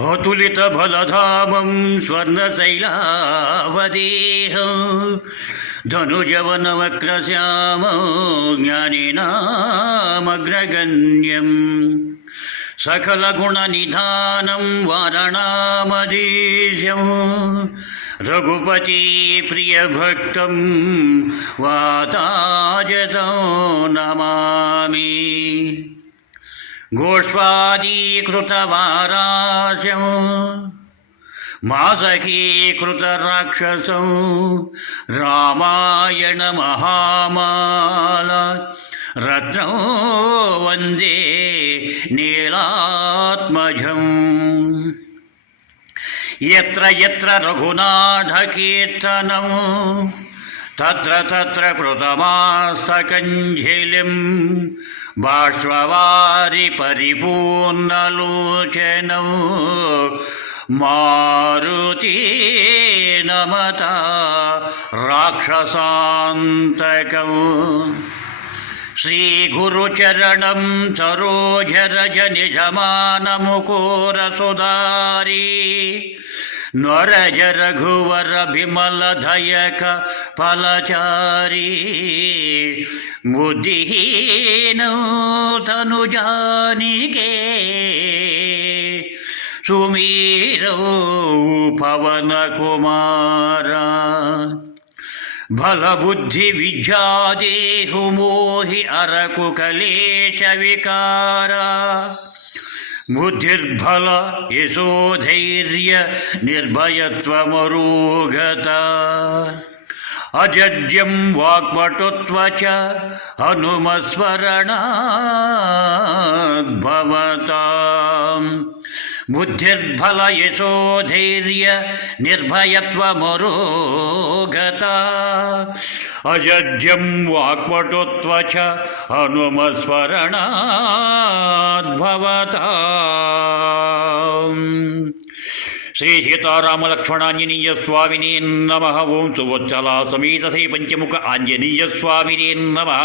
अतुलितफलधामं स्वर्णशैलावदेहं धनुजवनवक्रश्यामं ज्ञानिनामग्रगण्यं सकलगुणनिधानं वारणामधीशं रघुपतिप्रियभक्तं वातायतं नमामि। गोष्पादीकृतवाराशं मासकीकृतराक्षसं रामायणमहामाला रत्नो वन्दे नीलात्मजम्। यत्र यत्र रघुनाथकीर्तनं तत्र तत्र कृतमास्तकञ्जलिं बाष्पवारि परिपूर्णलोचनं मारुति नमता राक्षसान्तकम्। श्रीगुरुचरणं सरोजरजनिजमानमुकुरसुधारी नरज रघुवर विमलधयक फलचारी बुद्धिहीनो तनुजानिके सुमीरो पवन कुमारा। बलबुद्धि विद्या देहु मोहि अरकु कलेश विकारा बुद्धिर्बल यशोधैर्य निर्भयत्वमरोगता अजड्यं वाक्पटुत्व च हनुमस्मरणात् भवताम्। बुद्धिर्बल यशोधैर्य निर्भयत्वमरोगता अजड्यं वाक्पटुत्व च हनुमस्मरणात् भवताम्। श्री सीतारामलक्ष्मणाञ्जनेय स्वामिने नमः। ओं सुवत्सला समेत श्री पंचमुख आंजनेय स्वामिने नमः।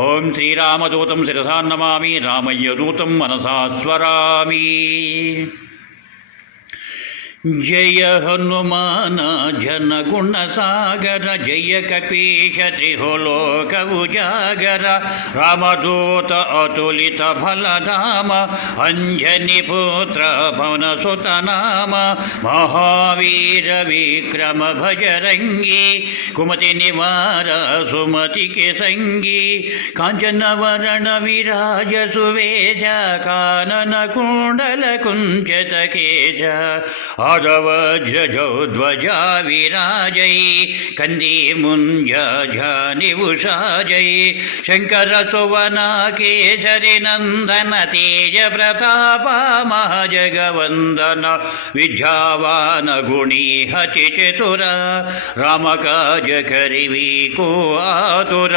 ओं श्रीरामदूतं शिरसा नमामि रामय्य दूतं मनसा स्मरामि। जय हनुमान जन गुण सागर जय कपीश त्रिलोक उजागर रामदूत अतुलित फलधाम अंजनी पुत्र पवन सुत नाम महावीर विक्रम भजरंगी कुमति निवार सुमति के संगी कांचन वरण विराज सुवेश कानन कुंडल कुंचित केश आदवज्रजौ ध्वजा विराजै कंदी मुंज निभूषाजै शंकर सुवन केसरी नंदन तेज प्रताप महाजगवंदन विद्यावान गुणी हति चतुर राम काज करिवी को आतुर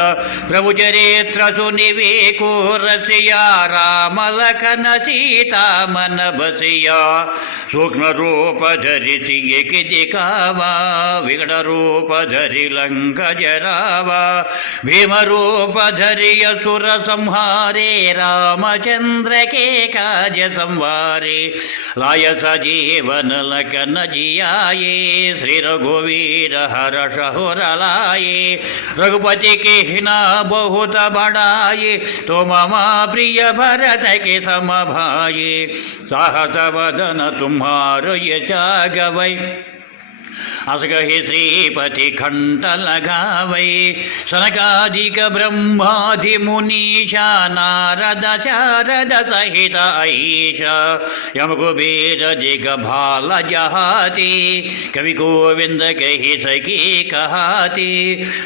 प्रभु चरित्र सुनिवे को रसिया राम लखन सीता मन बसिया सूक्ष्म रूप धरिसी एक दिखावा विकट रूप धरि लंक जरावा भीम रूप धरि असुर संहारे रामचंद्र के काज संवारे लाय सजीवन लखन जियाये श्री रघुवीर हर्ष हुर लाये रघुपति के हिना बहुत बढ़ाये तो ममा प्रिय भरत के सम भाये साहस वदन तुम्हारो यशा गवै असगहि श्रीपति कंठ लगावै सनकादिक ब्रह्मादि मुनीशा नारद शारद सहित ऐशा यम कुबेर दिग्भाल जहाती कवि गोविंद कहि सकी कहाती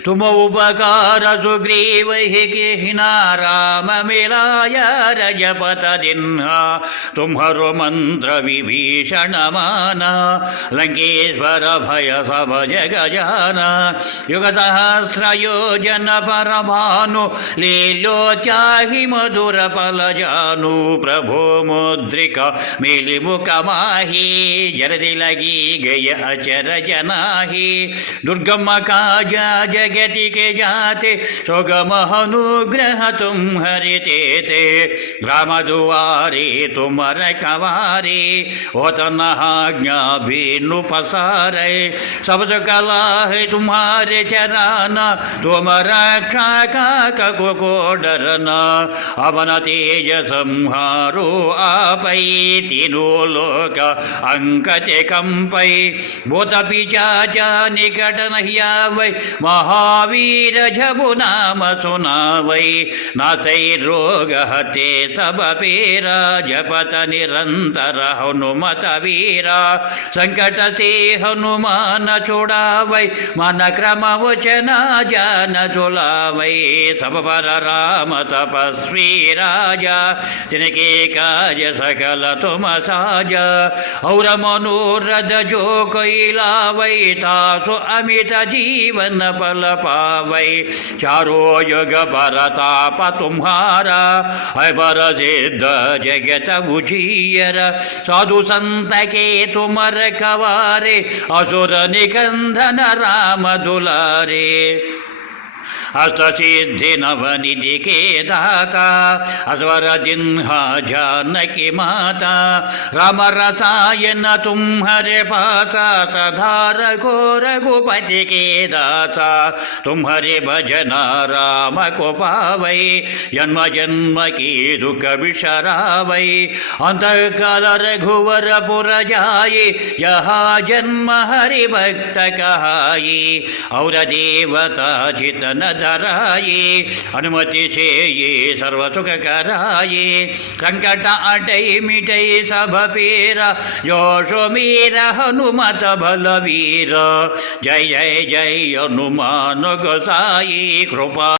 तुम उपकार सुग्रीव किना राम मिलाया रजपत दिन्हा तुम्हारो मंत्र विभीषण माना लंकेश्वर भय सब जगजान युग सहस्र योजन पर भानु लीलोचाहि मधुर फल जानु प्रभो मुद्रिका मिली मुख माही जरदि लगी गय अचर जनाही दुर्गम काज जगति के जाते सुगम अनुग्रह तुम्हारे ते राम दुआरे तुम रखवारे होत नहाज्ञा बीनु पसारे शब्द कला है तुम्हारे चराना तुम रक्षा को डरना अवन तेज संहारो आपै तीनों लोक अंकते कंपै भूत पिशाचा निकट नहीं आवै महावीर जबु नाम सुनावै नाथै रोग हते सब पीरा जपत निरंतर हनुमत वीरा संकट से हनुमान छुड़ावै मन क्रम वचन जान सुलावै सब पर राम तपस्वी राजा तिनके काज सकल तुम साजा और मनोरथ जो कोई लावै तासु अमित जीवन फल पावै चारों युग परताप तुम्हारा है पर सिद्ध जगत बुझियर साधु संत के तुम रखवारे असुर निकंदन राम दुलारे अष्टसिद्धि नवनिधि के दाता अस्वर जिन्हा जानकी माता राम रसायन तुम्हारे पासा सधार घोर रघुपति के दाता तुम्हारे भजन राम को पावै जन्म जन्म की दुख बिसरावै अंतकाल रघुवर पुर जाये यहाँ जन्म हरि भक्त कहाये और देवता चित न धराये अनुमति से ये सर्व सुख कराये संकट अटै मिटै सब पीरा जो सुमीर हनुमत बलवीर जय जय जय हनुमान गोसाई कृपा